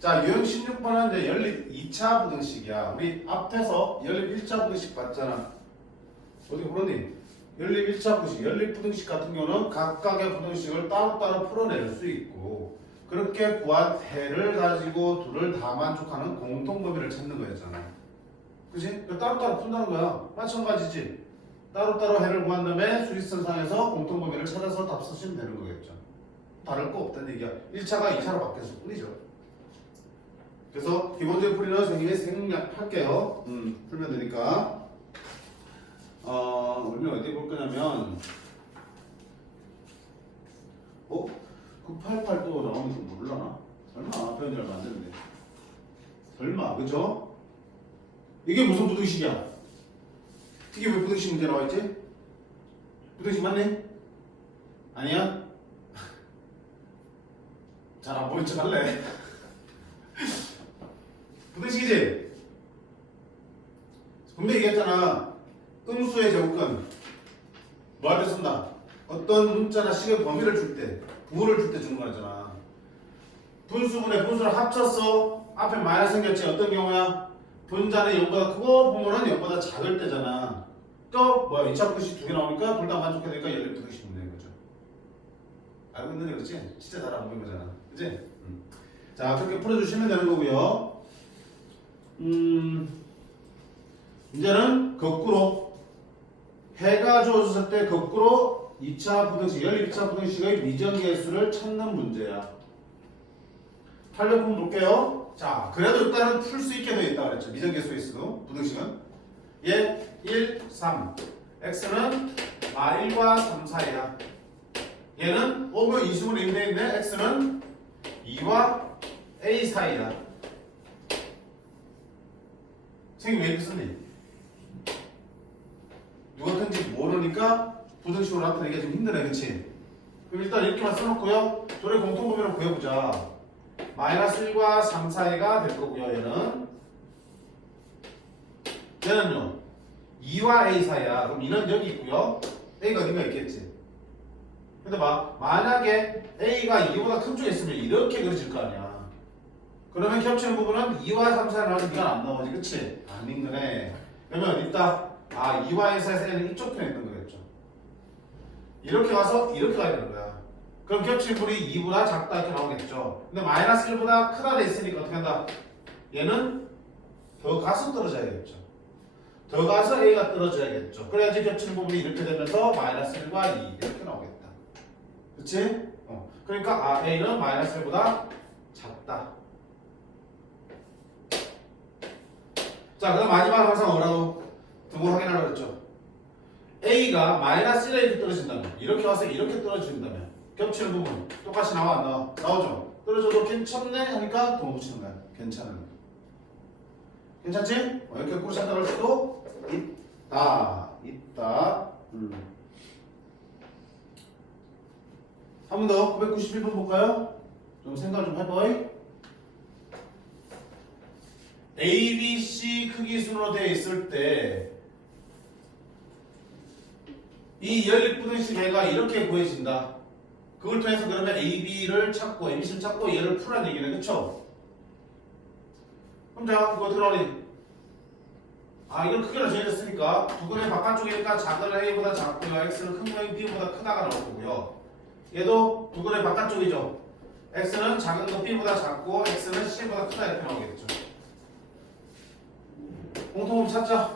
자, 유형 16번은 이제 연립 2차 부등식이야. 우리 앞에서 연립 1차 부등식 봤잖아. 어디 보니? 연립 1차 부등식, 연립 부등식 같은 경우는 각각의 부등식을 따로따로 풀어낼 수 있고 그렇게 구한 해를 가지고 둘을 다 만족하는 공통 범위를 찾는 거였잖아. 그지? 따로따로 푼다는 거야. 마찬가지지. 따로따로 해를 구한 다음에 수리선상에서 공통 범위를 찾아서 답 쓰시면 되는 거겠죠. 다를 거 없다는 얘기야. 1차가 2차로 바뀌었을 뿐이죠. 그래서 기본적인 풀이는 선생님이 생략할게요. 음, 풀면 되니까. 어, 우리는 어디 볼 거냐면, 어? 988도 나오는 거 몰라나? 설마, 얼마 안 되는데. 설마, 그죠? 이게 무슨 부등식이야? 이게 왜 부등식 문제 나와 있지? 부등식 맞네? 아니야? 잘 안 보인 척 할래? 부등식이지? 분명히 얘기했잖아. 음수의 제곱근 뭐할 때 쓴다? 어떤 문자나 식의 범위를 줄 때, 부호를 줄 때 주는 거잖아. 분수분의 분수를 합쳤어. 앞에 마이너스 생겼지. 어떤 경우야? 분자는 0보다 크고 부모는 0보다 작을 때잖아. 또 뭐야? 2차 부등식 두 개 나오니까 둘다 만족해야 되니까 연립 부등식 문제인 거죠. 알고 있는데 그렇지? 진짜 잘 안 보인 거잖아. 그치? 음. 자, 그렇게 풀어주시면 되는 거고요. 음, 이제는 거꾸로 해가 주어졌을 때 거꾸로 2차 부등식, 연립 2차 부등식의 미정계수를 찾는 문제야. 탄력품 볼게요. 자, 그래도 일단은 풀 수 있게 되어 있다 그랬죠. 미정계수에 있어도 부등식은 얘 1, 3, x는 아 1과 3 사이야. 얘는 오면 이승으로 인되어 있네. x는 2와 a 사이야. 선생님 왜 이렇게 썼니? 누구든지 모르니까 부등식으로 나타내기가 좀 힘드네, 그치? 그럼 일단 이렇게만 써놓고요. 둘의 공통범위를 구해보자. 마이너스 1과 3 사이가 될 거고요, 얘는. 얘는요. 2와 a 사이야. 그럼 2는 여기 있고요. a가 어딘가 있겠지. 근데 막 만약에 a가 2보다 큰 쪽에 있으면 이렇게 그려질 거 아니야. 그러면 겹치는 부분은 2와 3 사이를 하면 네가 안 나오지, 그치? 아닌 거네. 그러면 이따 아 2와 1 사이에는 이쪽 편에 있는 거겠죠. 이렇게 가서 이렇게 가야 되는 거야. 그럼 겹치는 부분이 2보다 작다 이렇게 나오겠죠. 근데 마이너스 1보다 크다 돼 있으니까 어떻게 한다? 얘는 더 가서 떨어져야겠죠. 더 가서 A가 떨어져야겠죠. 그래야지 겹치는 부분이 이렇게 되면서 마이너스 1과 2 이렇게 나오겠다. 그치? 어. 그러니까 아, A는 마이너스 1보다 작다. 자, 그다음 마지막 항상 뭐라고 두고 확인하라고 그랬죠. A가 마이너스 1에 이렇게 떨어진다면 이렇게 와서 이렇게 떨어진다면 겹치는 부분 똑같이 나와 안 나와? 나오죠. 떨어져도 괜찮네 하니까 동 붙이는 거야. 괜찮은 거. 괜찮지? 어, 이렇게 꾸르샷 떨어질 수도 있다. 있다. 음. 한 번 더 991번 볼까요? 좀 생각 좀 해보이. A, B, C 크기 순으로 되어 있을 때이 연립부등식 애가 이렇게 구해진다. 그걸 통해서 그러면 A, B를 찾고 A, B, C를 찾고 얘를 풀란 얘기네. 그쵸? 그럼 자, 그거 들어오니 아, 이걸 크기로 정해졌으니까 두 근의 바깥쪽이니까 작은 A보다 작고요. X는 큰 거인 B보다 크다가 나올 거고요. 얘도 두 근의 바깥쪽이죠. X는 작은 거 B보다 작고 X는 C보다 크다 이렇게 나오겠죠. 공통점 찾자.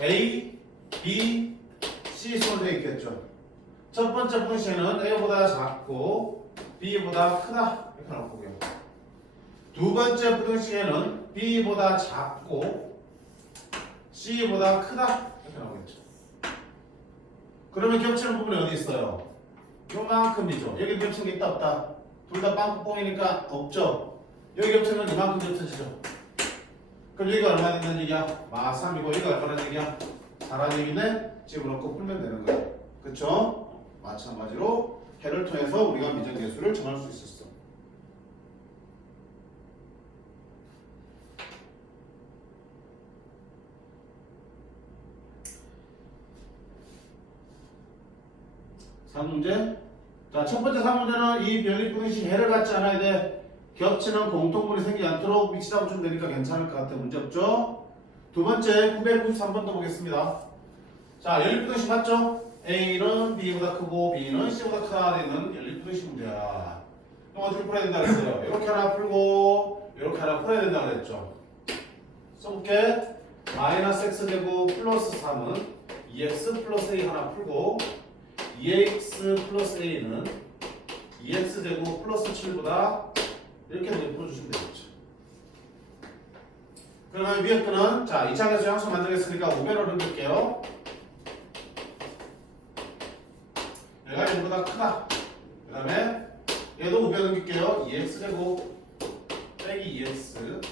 A, B, C 순으로 있겠죠. 첫 번째 분식에는 A보다 작고 B보다 크다 이렇게 나올 거고요. 두 번째 부등식에는 B보다 작고 C보다 크다 이렇게 나오겠죠. 그러면 겹치는 부분이 어디 있어요? 요만큼이죠. 여기 겹치는 게 있다 없다? 둘 다 빵꾸뻥이니까 없죠. 여기 겹치는 이만큼 겹쳐지죠. 그럼 여기가 얼마 되는 얘기야? 마 3이고 여기가 얼마나 얘기야? 4라는 얘기네? 집어넣고 풀면 되는 거야. 그쵸? 마찬가지로 해를 통해서 우리가 미정계수를 정할 수 있었어. 삼문제 자, 첫 번째 3문제는 이 변리분식 해를 갖지 않아야 돼. 겹치는 공통분이 생기지 않도록 위치 잡아주면 되니까 괜찮을 것 같아. 문제 없죠? 두 번째 993번 더 보겠습니다. 자, 연립부등식 맞죠? A는 B보다 크고 B는 C보다 크다 되는 연립부등식 문제야. 그럼 어떻게 풀어야 된다 그랬어요? 이렇게 하나 풀고 이렇게 하나 풀어야 된다 그랬죠. 써볼게. 마이너스 x 제곱 플러스 3은 2x 플러스 a 하나 풀고 2x 플러스 a는 2x 제곱 플러스 7보다 이렇게 이제 풀어주시면 되겠죠. 그러면 위에 거는 자 2차에서 양수 만들겠으니까 5배로 넘길게요. 얘가 1보다 크다. 그 다음에 얘도 5배 넘길게요. 2x 제곱 빼기 2x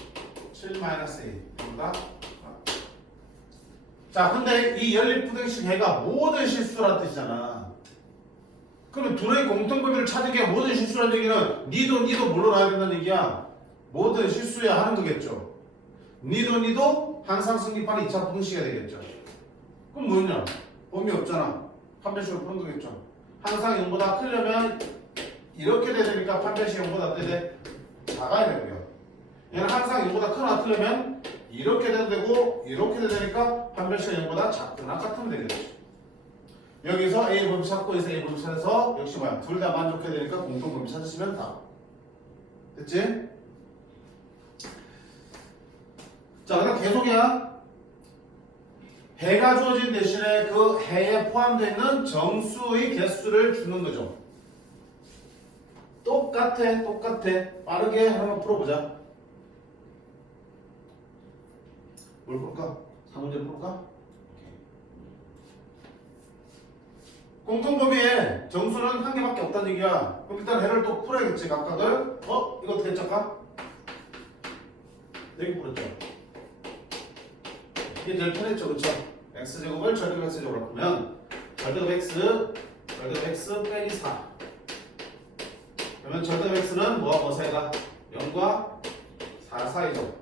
7 마이너스 a 보다 자, 근데 이 연립 부등식 해가 모든 실수란 뜻이잖아. 그러면 둘의 공통범위를 찾은 게 모든 실수란 얘기는 니도 니도 물러나야 된다는 얘기야. 모든 실수야 하는 거겠죠. 니도 니도 항상 승립하는 2차 부등식이 되겠죠. 그럼 뭐냐? 범위 없잖아. 판별식으로 푸는 거겠죠. 항상 0보다 크려면 이렇게 되니까 판별식 0보다 때 작아야 거야. 얘는 항상 0보다 크거나 틀려면 이렇게 돼도 되고 이렇게 되니까 판별식 0보다 작거나 같으면 되겠죠. 여기서 A 범위 찾고 여기서 A 범위 찾아서 역시 뭐야 둘 다 만족해야 되니까 공통 범위 찾으시면 다 됐지? 자 그럼 계속이야 해가 주어진 대신에 그 해에 포함되어 있는 정수의 개수를 주는 거죠 똑같아 똑같아 빠르게 한번 풀어보자 뭘 풀까? 3문제를 풀까? 공통범위에 정수는 한 개밖에 없다는 얘기야. 그럼 일단 해를 또 풀어야겠지, 각각을. 어? 이거 어떻게 했을까? 네개 풀었죠. 이게 제일 편했죠, 그쵸? x제곱을 절대값 x제곱으로 바꾸면 절대값 x, 절대값 x 빼기 4. 그러면 절대값 x는 뭐와 뭐 사이다? 0과 4 사이죠.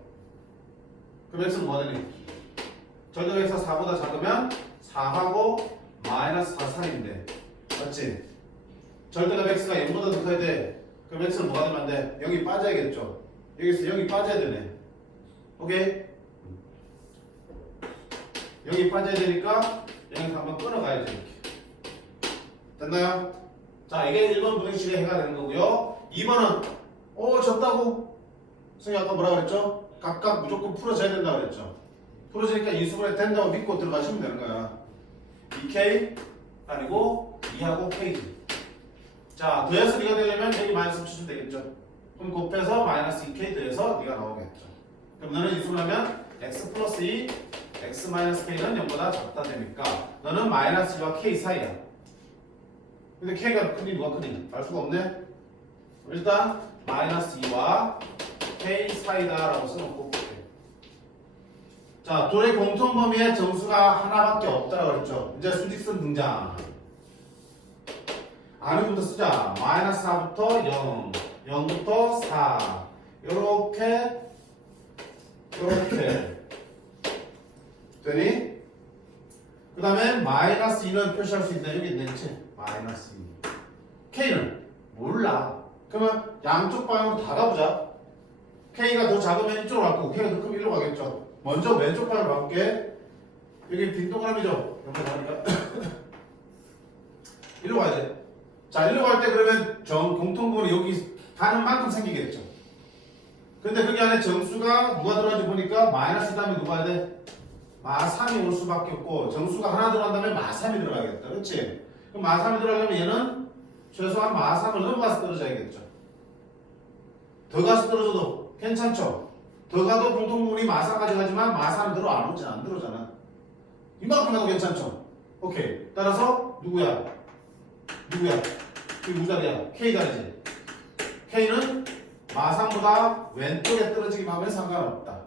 그럼 x는 뭐가 되니? 절대값 x가 4보다 작으면 4하고 마이너스 4, 3인데 맞지? 절대값 x가 0보다 더 커야 돼 그럼 x는 뭐가 되면 안 돼? 0이 빠져야겠죠 여기서 0이 빠져야 되네 오케이? 0이 빠져야 되니까 0에서 한번 끊어가야지 이렇게 됐나요? 자 이게 1번 부등식의 해가 되는 거고요 2번은 어 졌다고 승희 아까 뭐라 그랬죠? 각각 무조건 풀어져야 된다 그랬죠 풀어지니까 인수분해 된다고 믿고 들어가시면 되는 거야 2K 아니고 2하고 K지. 자, 더해서 네가 되려면 여기 마이너스 붙여주면 되겠죠. 그럼 곱해서 마이너스 2K 더해서 네가 나오겠죠. 그럼 너는 인수하면 X 플러스 2, X 마이너스 K는 0보다 작다 되니까 너는 마이너스 2와 K 사이야. 근데 K가 크니 누가 크니? 알 수가 없네. 일단 마이너스 2와 K 사이다 라고 써놓고 자, 둘의 공통 범위의 정수가 하나밖에 없다라고 그랬죠. 이제 수직선 등장. 아는부터 쓰자. 마이너스 4부터 0, 0부터 4. 요렇게, 요렇게. 되니? 그 다음에 마이너스 2는 표시할 수 있는데 여기 그치? 마이너스 2. K는? 몰라. 그러면 양쪽 방향으로 다 가보자. K가 더 작으면 이쪽으로 갈 거고, K가 더 크면 일로 가겠죠. 먼저 왼쪽 발을 바꿀게. 여기 빈 동그라미죠? 가니까. 일로 가야 돼. 자, 일로 갈 때 그러면 정 공통분이 여기 가는 만큼 생기겠죠. 근데 거기 안에 정수가 누가 들어간지 보니까 마이너스 다음에 누가 돼? 마3이 올 수밖에 없고 정수가 하나 들어간다면 마3이 들어가겠다. 그렇지? 그럼 마3이 들어가려면 얘는 최소한 마3을 넘어가서 떨어져야겠죠. 더 가서 떨어져도 괜찮죠? 더 가도 공통분이 마사까지 가지만 마사는 들어 안 오지 안 들어오잖아. 이만큼 가도 괜찮죠? 오케이. 따라서 누구야? 누구야? 그 무자리야. K 자리지. K는 마상보다 왼쪽에 떨어지기만 하면 상관없다.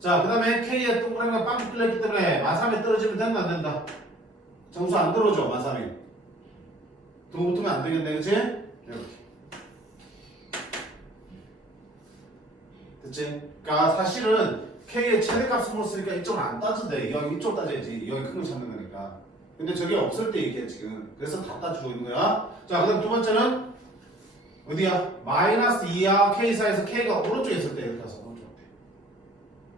자, 그 다음에 K의 동그라미가 빵 뚫렸기 때문에 마삼에 떨어지면 된다 안 된다? 정수 안 들어오죠 마삼이. 더 붙으면 안 되겠네 그치? 이렇게. 됐지? 그러니까 사실은 K의 최대값을 물었으니까 이쪽은 안 따진대. 여기 이쪽 따져야지. 여기 큰 거 찾는 거니까. 근데 저게 없을 때 얘기해 지금. 그래서 다 따주고 있는 거야. 자, 그다음 두 번째는 어디야? 마이너스 2와 K 사이에서 K가 오른쪽에 있을 때 이렇게 가서 오른쪽 앞에.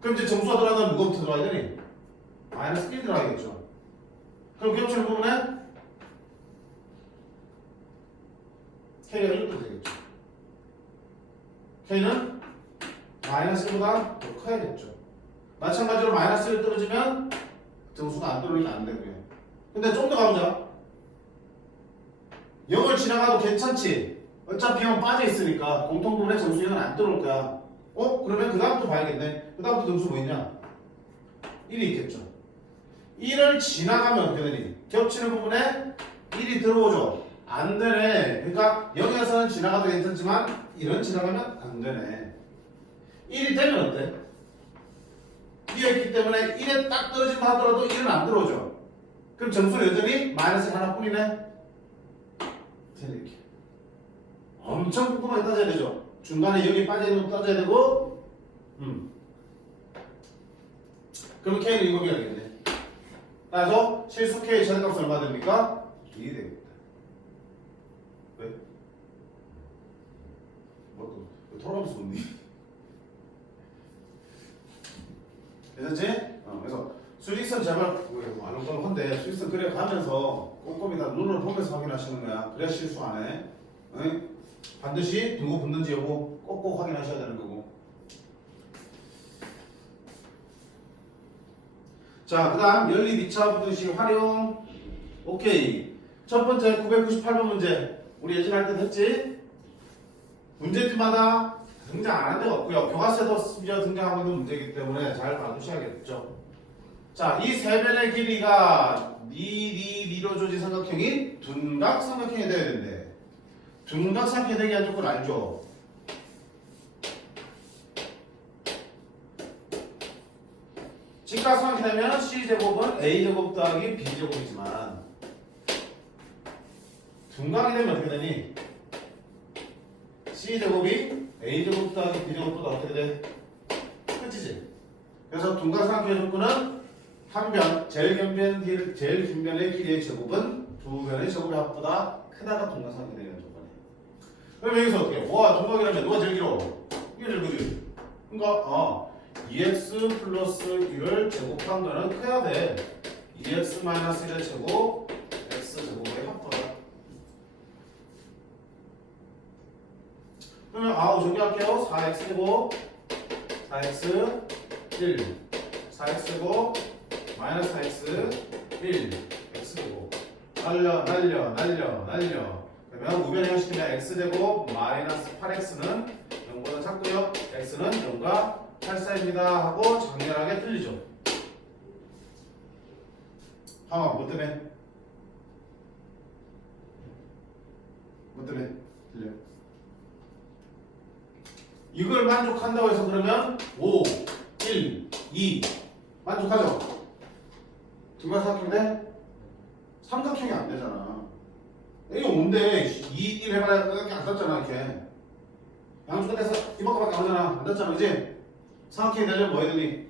그럼 이제 점수가 들어가면 누구부터 들어가야 되니? 마이너스 1 들어가겠죠. 그럼 겹치는 부분에 K가 1도 되겠죠. K는 마이너스 1보다 더 커야겠죠. 마찬가지로 마이너스 1 떨어지면 점수가 안 떨어지면 안 되고요. 근데 좀 더 가보자. 0을 지나가도 괜찮지? 어차피 0 빠져 있으니까 공통분의 점수 0은 안 들어올 거야. 어? 그러면 그 다음부터 봐야겠네. 그 다음부터 점수 뭐 있냐? 1이 있겠죠. 1을 지나가면 어떻게 되니? 겹치는 부분에 1이 들어오죠. 안 되네. 그러니까 0에서는 지나가도 괜찮지만 1은 지나가면 안 되네. 1이 되면 어때? 이었기 때문에 1에 딱 떨어진다 하더라도 1은 안 들어오죠. 그럼 점수는 여전히 마이너스 하나뿐이네. 이렇게 엄청 꼼꼼하게 따져야 되죠. 중간에 0이 빠져있는 것도 따져야 되고, 음. 그럼 K는 이거이 되겠네. 따라서 실수 K 최대값은 얼마 됩니까? 2 되겠다. 왜? 뭐 또, 털어가면서 웃니? 괜찮지? 어, 그래서 수직선 제발 뭐 알렁달렁한데 수직선 그려 가면서 꼼꼼히 다 눈으로 보면서 확인하시는 거야. 그래야 실수 안 해. 응? 반드시 누구 붙는지 여부 꼭꼭 확인하셔야 되는 거고. 자, 그 다음 연립 2차 부등식 활용. 오케이. 첫 번째 998번 문제. 우리 예전에 할 때 했지? 문제집마다 등장 안 한 데가 없고요. 교과서에도 심지어 등장하고 있는 문제이기 때문에 잘 봐두셔야겠죠. 자, 이 세 변의 길이가 니, 니, 니로 조지 삼각형이 둔각 삼각형이 되어야 된대. 둔각 삼각형이 되게 한 조건 알죠? 직각 삼각형이 되면 C제곱은 A제곱 더하기 B제곱이지만 둔각이 되면 어떻게 되니? C제곱이 A제곱 더하기 B제곱보다 어떻게 돼? 끝이지? 그래서 둔각삼각형의 조건은 한 변, 제일 긴 변, 제일 긴 변의 길이의 제곱은 두 변의 제곱의 합보다 크다가 둔각삼각형이 되는 조건이에요. 그럼 여기서 어떻게? 해? 와, 둔각이라면 누가 제일 길어? 이게 제일 크지? 그러니까 어, 2x 플러스 1을 제곱한 거는 커야 돼. 2x 마이너스 1의 제곱, x 제곱의 합보다. 그러면 아우 정리할게요. 4x 제곱, 4x 1, 4x 제곱, 마이너스 4x 1, x 제곱. 날려, 날려, 날려, 날려. 그러면 우변 형식이면 x 제곱 마이너스 8x는 0보다 작고요. x는 0과 8 사이입니다 하고 장렬하게 틀리죠. 하마 뭐 때문에? 뭐 때문에? 틀려. 이걸 만족한다고 해서 그러면 5, 1, 2 만족하죠? 두가 삼각형인데 삼각형이 안 되잖아. 이게 뭔데 2, 1 해봐야 이렇게 안 떴잖아 이렇게. 양수 끝에서 이만큼밖에 안 오잖아. 안 떴잖아 그지? 삼각형이 되려면 뭐 해야 되니?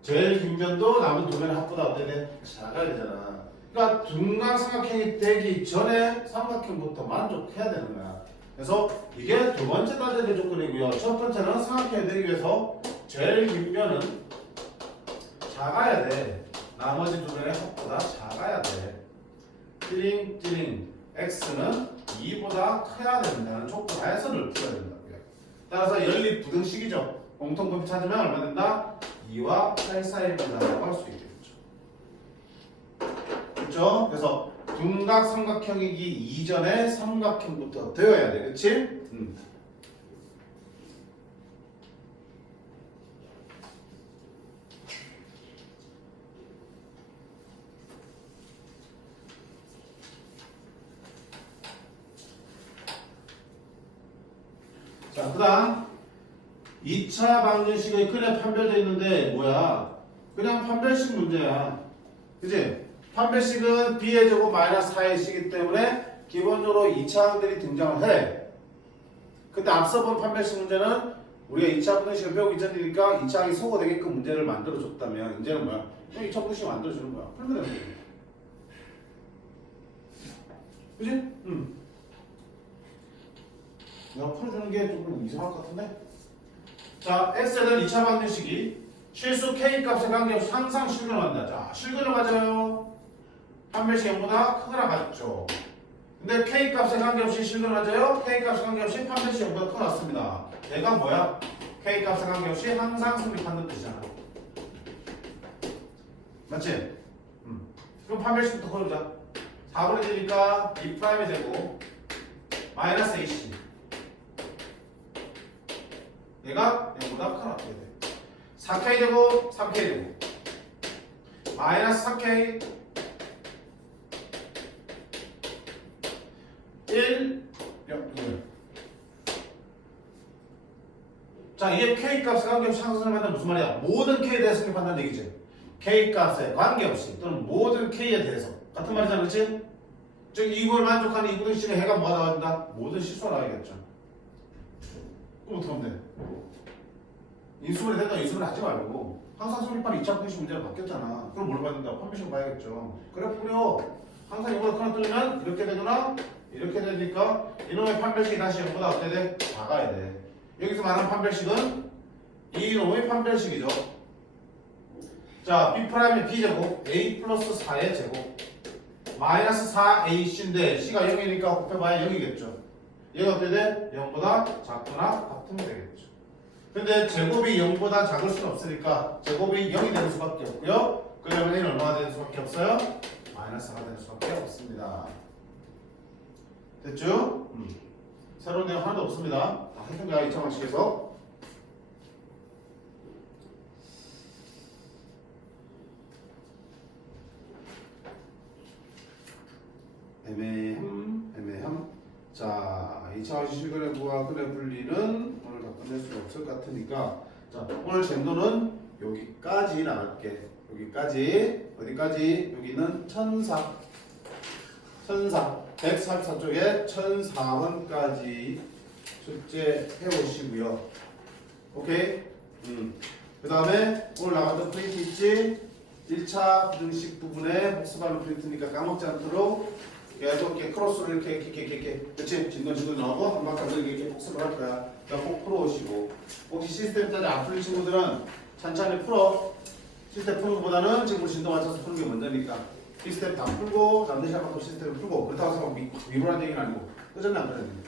제일 긴 변도 남은 두 변의 합보다 어때야 돼? 작아야 되잖아. 그러니까 둔각 삼각형이 되기 전에 삼각형부터 만족해야 되는 거야. 그래서 이게 두 번째 따져야 될 조건이고요. 첫 번째는 되기 위해서 제일 긴 변은 작아야 돼. 나머지 두 변의 합보다 작아야 돼. 찌링 찌링 x는 2보다 커야 된다는 조건 하에서를 풀어야 된다고요. 따라서 연립 부등식이죠. 공통분 찾으면 얼마 된다? 2와 8 사이입니다라고 할 수 있겠죠. 그렇죠? 그래서 둔각 삼각형이기 이전에 삼각형부터 되어야 돼. 그렇지? 음. 자, 그 다음 2차 방정식의 근의 판별되어 있는데 뭐야? 그냥 판별식 문제야. 그지? 판별식은 b의 제곱 마이너스 4의 식이기 때문에 기본적으로 2차 항들이 등장을 해. 근데 앞서 본 판별식 문제는 우리가 2차 분식을 배우기 전이니까 2차 항이 소거되게끔 문제를 만들어줬다면 이제는 뭐야? 그냥 2차 분식 만들어주는 거야. 풀면 되는 거야. 그지? 응. 내가 풀어주는 게 조금 이상할 것 같은데? 자, 대한 2차 방정식이 실수 k 값에 관계없이 항상 실근한다. 자, 실근을 가져요. 판별식 0보다 크거나 같죠. 근데 k 값에 관계없이 실근을 가져요. k 값에 관계없이 판별식 0보다 크거 같습니다. 얘가 뭐야? k 값에 관계없이 항상 성립한다는 뜻이잖아. 맞지? 음. 그럼 판별식부터 걸자. 4분의 1이니까 2'의 제곱 마이너스 AC 얘가 0보다 크나 어떻게 돼? 4K 제곱 3K 제곱 마이너스 4K 1 0 1 자, 이게 K 값에 관계없이 항상 한다는 무슨 말이야? 모든 K에 대해서 성립한다는 얘기지. K 값에 관계없이 또는 모든 K에 대해서 같은 말이잖아, 그렇지? 즉 이걸 만족하는 이 구등식의 해가 뭐가 나온다? 모든 실수가 나와야겠죠. 그럼 어떻게 하면 돼? 인수분해 된다 인수분해 하지 말고 항상 성립하는 2차 분식 문제가 바뀌었잖아. 그럼 뭘 받는다? 판별식 봐야겠죠. 그래 뿌려. 항상 이거보다 크나 뜨면 이렇게 되거나 이렇게 되니까 이놈의 판별식이 다시 0보다 어떻게 돼? 작아야 돼. 여기서 말하는 판별식은 이놈의 판별식이죠. 자, B'의 B제곱 A 플러스 4의 제곱 마이너스 4AC인데 C가 0이니까 곱해봐야 0이겠죠. 얘가 어떻게 돼? 0보다 작거나 같으면 되겠죠. 근데 제곱이 0보다 작을 수는 없으니까 제곱이 0이 되는 수밖에 없고요. 그러면 A는 얼마가 되는 수밖에 없어요? 마이너스가 되는 수밖에 없습니다. 됐죠? 음. 새로운 내용 하나도 없습니다. 다 거야 2차 방식에서. 애매함, 애매함. 자, 2차 방식 실근의 부와 근의 분리는 오늘 다 끝낼 수 없을 것 같으니까 자, 오늘 젠도는 여기까지 나갈게. 여기까지 어디까지? 여기는 천사. 천사 144쪽에 1004번까지 숙제해 오시고요. 오케이? 음. 그 다음에 오늘 나갔던 프린트 있지? 1차 부등식 부분에 복습하는 프린트니까 까먹지 않도록 계속 이렇게 크로스로 이렇게 이렇게 이렇게 이렇게? 진도 진도 나오고 한 바퀴 이렇게, 복습을 할 거야. 그러니까 꼭 풀어오시고 혹시 시스템 짜리 안 풀린 친구들은 천천히 풀어. 시스템 푸는 것보다는 지금 진도 맞춰서 푸는 게 먼저니까 시스템 다 풀고 남들 시작부터 시스템을 풀고 그렇다고 해서 막 미- 미루라는 얘기는 아니고 끝졌나 안 그랬는데